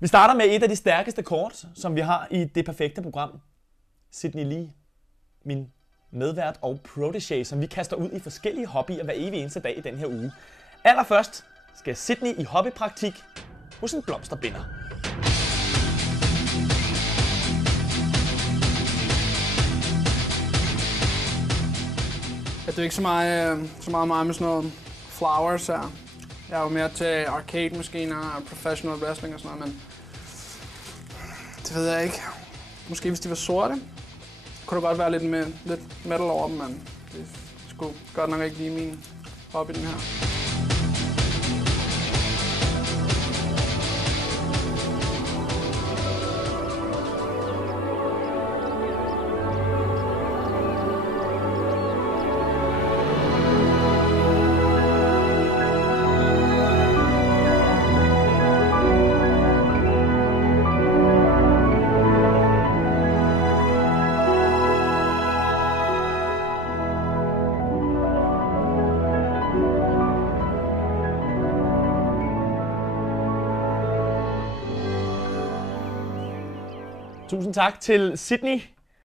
Vi starter med et af de stærkeste kort, som vi har i det perfekte program. Sydney Lee, min medvært og protégé, som vi kaster ud i forskellige hobbyer hver evig eneste dag i den her uge. Allerførst skal Sydney i hobbypraktik hos en blomsterbinder. Det er ikke så meget mig med sådan noget flowers her. Jeg er jo mere til arcade-maskiner og professional wrestling og sådan noget, men det ved jeg ikke. Måske hvis de var sorte, kunne der godt være lidt metal over dem, men det skulle godt nok ikke lige min hobby, den her. Tusind tak til Sydney